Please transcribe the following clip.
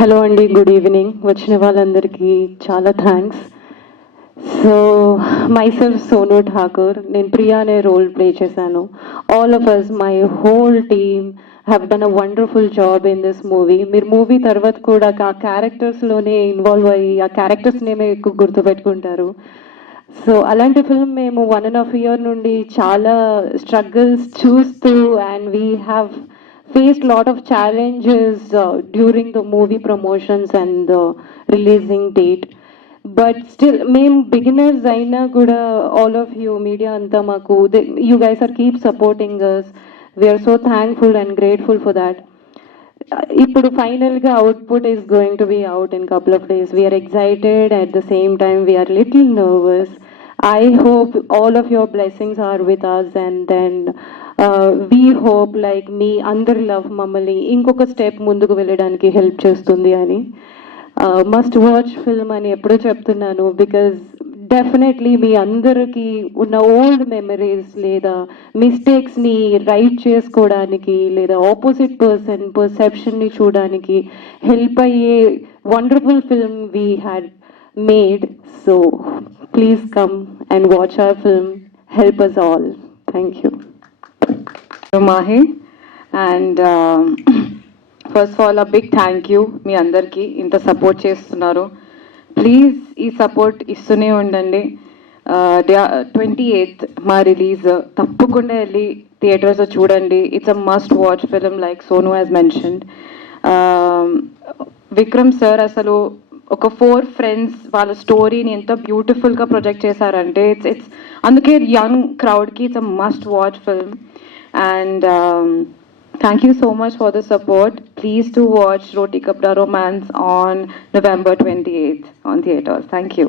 హలో అండి, good evening. వచ్చిన వాళ్ళందరికీ చాలా thanks. So myself Sonu Thakur, నేను ప్రియా అనే రోల్ ప్లే చేశాను. All of us, my whole team have done a wonderful job in this movie. మీరు మూవీ తర్వాత కూడా ఆ క్యారెక్టర్స్లోనే ఇన్వాల్వ్ అయ్యి ఆ క్యారెక్టర్స్నేమే ఎక్కువ గుర్తుపెట్టుకుంటారు. సో అలాంటి ఫిల్మ్ మేము 1.5 year నుండి చాలా స్ట్రగుల్స్ చూస్తూ and we have faced lot of challenges during the movie promotions and the releasing date. But still, మేము beginners అయినా కూడా all of you media అంతా మాకు you guys are keep supporting us. We are so thankful and grateful for that. ఇప్పుడు ఫైనల్గా output is going to be out in couple of days. We're excited, at the same time we're little nervous. I hope all of your blessings are with us, and then we hope like me అందరి లవ్ మమ్మల్ని ఇంకొక స్టెప్ ముందుకు వెళ్ళడానికి హెల్ప్ చేస్తుంది అని. Must watch film అని ఎప్పుడూ చెప్తున్నాను, బికాజ్ డెఫినెట్లీ మీ అందరికీ ఉన్న ఓల్డ్ మెమరీస్ లేదా మిస్టేక్స్ని రైట్ చేసుకోవడానికి లేదా ఆపోజిట్ పర్సెప్షన్ని చూడడానికి హెల్ప్ అయ్యే wonderful film we had made. So please come and watch our film. Help us all. Thank you. Mahi, and first of all a big thank you మీ అందరికీ ఇంత సపోర్ట్ చేస్తున్నారు. ప్లీజ్ ఈ సపోర్ట్ ఇస్తూనే ఉండండి. 28th మా రిలీజ్, తప్పకుండా వెళ్ళి థియేటర్స్లో చూడండి. It's a must watch film like Sonu has mentioned. Vikram సార్ అసలు ఒక 4 ఫ్రెండ్స్ వాళ్ళ స్టోరీని ఎంత బ్యూటిఫుల్గా ప్రొజెక్ట్ చేశారంటే ఇట్స్ అందుకే యంగ్ క్రౌడ్కి it's a must watch film. And thank you so much for the support. Please to watch Roti Kapda Romance on November 28th on theaters. Thank you.